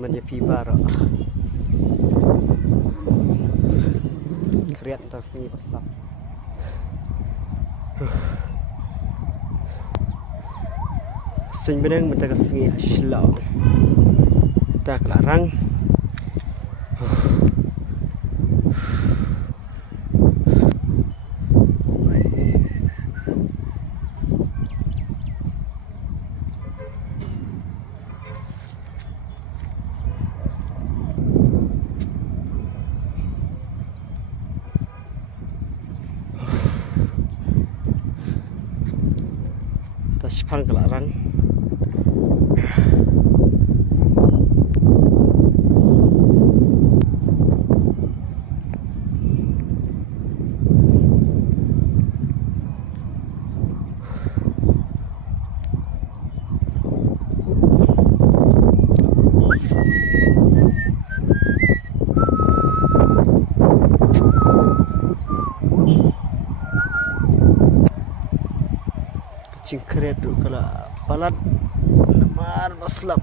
temannya Pibar. Keren rasanya pasti. Sing benang menjaga sungai Shilong. Tak larang. Tasipang ke larang. Cingkret tu kalau palat mar baslap.